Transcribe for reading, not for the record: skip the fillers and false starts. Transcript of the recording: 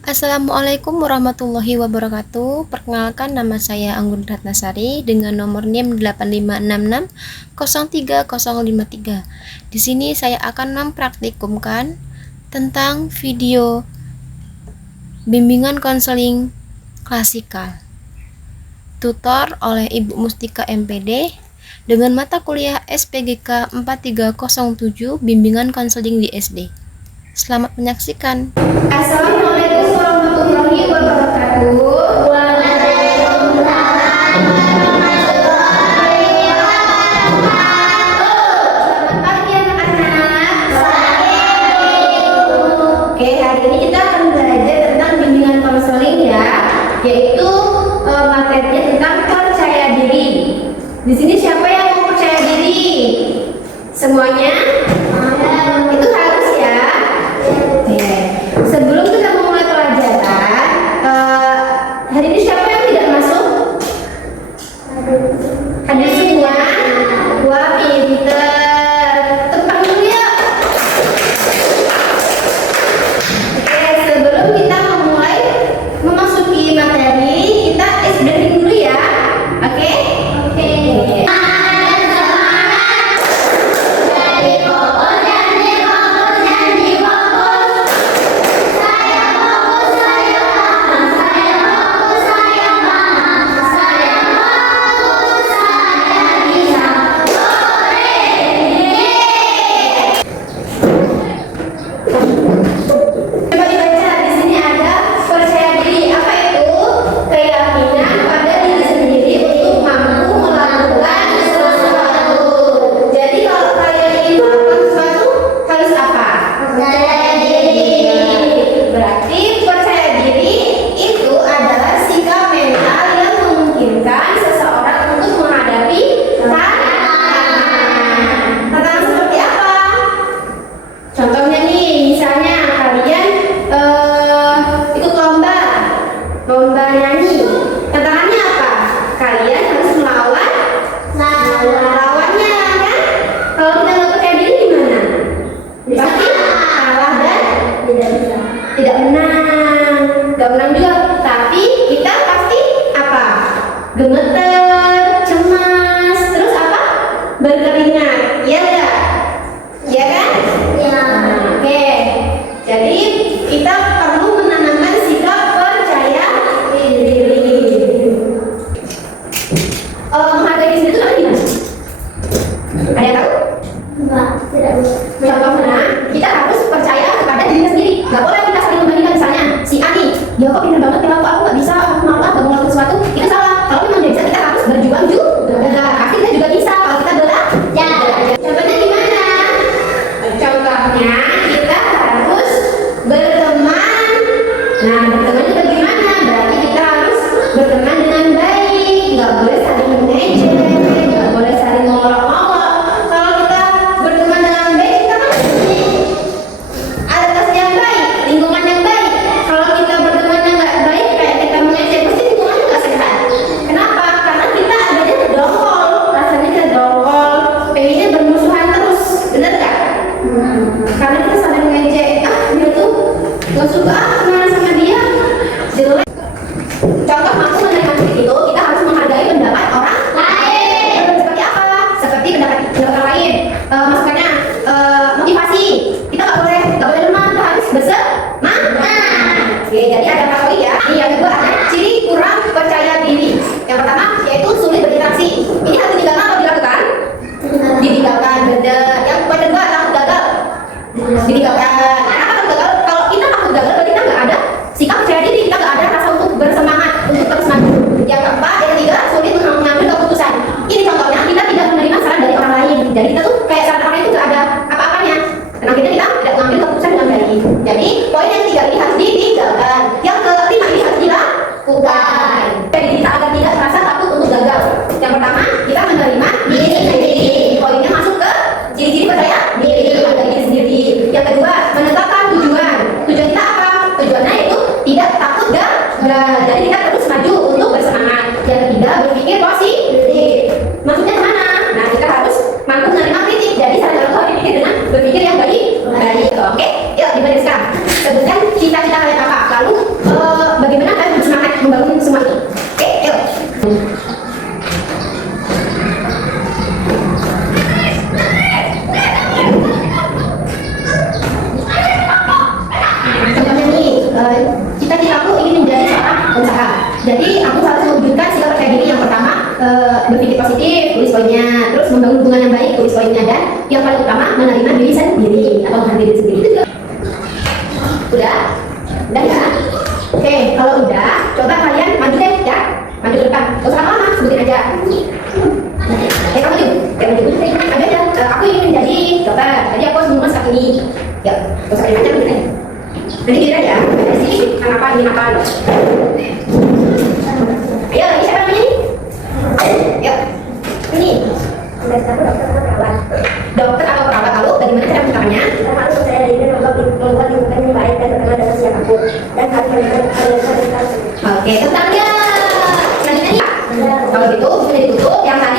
Assalamualaikum warahmatullahi wabarakatuh. Perkenalkan, nama saya Anggun Ratnasari dengan nomor NIM 8566 03053. Di sini saya akan mempraktikumkan tentang video bimbingan konseling klasikal tutor oleh Ibu Mustika MPD dengan mata kuliah SPGK 4307 bimbingan konseling di SD. Selamat menyaksikan. Assalamualaikum warahmatullahi wabarakatuh. Selamat pagi anak-anak. Oke, hari ini kita akan belajar tentang bimbingan konseling ya, yaitu materinya tentang percaya diri. Di sini siapa yang mau percaya diri? Semuanya? Itu harus ya. Oke. Sebelum kita memulai pelajaran, hari ini siapa yang tidak masuk? Hadir semua? Wah, pinter. Tepuk dulu ya. Oke, sebelum kita memasuki materi, kita breathing dulu ya. Oke? Oke. Coba dibaca, di sini ada percaya diri. Apa itu? Keyakinan pada diri sendiri untuk mampu melakukan sesuatu. Jadi kalau kalian ingin melakukan sesuatu harus apa? Percaya diri. Berarti percaya diri itu adalah sikap mental yang memungkinkan seseorang untuk menghadapi tantangan. Tantangan seperti apa? Contohnya nih, misalnya kalian ikut lomba nyanyi. Tantangannya apa? Kalian harus melawan lawannya, kan? Kalau kita nggak percaya diri gimana? Pasti kalah dan tidak menang. Nggak menang juga, tapi kita pasti apa? Gemeter, cemas, terus apa? Berkeringat, ya enggak? Ya kan? Oke, jadi kita perlu menanamkan sikap percaya diri. Menghargai diri itu namanya gimana? Ada yang tahu? Tidak. Contohnya, kita harus percaya kepada diri sendiri. Gak boleh kita saling membandingkan. Misalnya, si A nih, dia kok pintar banget, kenapa aku gak bisa, aku malah gak mau melakukan sesuatu. Itu salah. Kalau memang dia bisa, kita harus berjuang juga. Pasti kita juga bisa kalau kita belajar. Contohnya gimana? Contohnya kita harus berteman. Nah, berteman itu bagaimana? Berarti kita harus berteman dengan baik. Nggak boleh saling mengejek, nggak boleh saling ngolok-ngolok. Kalau kita berteman dengan baik, kita kan adaptasi yang baik, lingkungan yang baik. Kalau kita berteman yang nggak baik, kayak kita mengejek, pasti lingkungannya nggak sehat. Kenapa? Karena kita adanya dongkol, rasanya kita dongkol, pengennya bermusuhan terus, bener nggak? Karena kita saling mengejek, dia tuh gak suka kenal sama dia, jelek. Contoh mampu menerima kritik itu, kita harus menghargai pendapat orang lain. Seperti apa? Seperti pendapat orang lain. Maksudnya motivasi. Kita gak boleh lemah, kita harus bersemangat. Oke, jadi ada kategori ya. Yang kedua ada ciri kurang percaya diri. Yang pertama yaitu sulit berinteraksi. Ini harus ditinggalkan atau dilakukan? Ditinggalkan. Beda. Yang kedua takut gagal. Ditinggalkan. Kenapa takut gagal? Kalau kita takut gagal, berarti kita nggak ada sikap percaya diri, kita nggak ada rasa untuk bersemangat, untuk terus maju. Yang keempat, yang ketiga, sulit mengambil keputusan. Ini contohnya, kita tidak menerima saran dari orang lain. Jadi kita tuh kayak saran orang lain itu nggak ada apa-apanya. Karena kita tidak mengambil keputusan dengan baik. Jadi poin yang ketiga ini harus ditinggalkan. Yang kelima ini harus dilakukan. Jadi kita agar tidak merasa takut untuk gagal. Yang pertama, kita menerima diri sendiri. Poinnya masuk ke ciri-ciri percaya diri, ada diri sendiri. Yang kedua, menetapkan tujuan. Tujuan kita apa? Tujuannya itu tidak takut gagal. Jadi kita terus maju untuk bersemangat. Yang ketiga, berpikir positif. Maksudnya kemana? Nah, kita harus mampu menerima kritik. Jadi saran orang tua berpikir dengan berpikir yang baik. Oke, yuk dibaca sekarang. Sebutkan cita-cita kalian apa? Lalu yang paling utama menerima diri sendiri atau menghargai diri sendiri. Itu juga. Udah? Udah ya? Oke, kalau udah, coba kalian maju deh ya. Maju ke depan. Gak usah lama, sebutin aja. Kamu maju. Maju aja. Aku ingin menjadi dokter. Tadi aku harus lulus saat ini. Ya, gak usah kalian aja, maju aja. Nanti kira ya, dari sini apa, ini apa. Ayo, ini siapa namanya nih? Yuk, ini. Dokter atau perawat, lalu bagaimana cara mencapainya? Kita harus percaya diri dan membuat lingkungan yang baik dan berteman dengan siapapun dan harus Oke, tepuk tangan ya. Selanjutnya nih, kalau gitu bisa ditutup yang tadi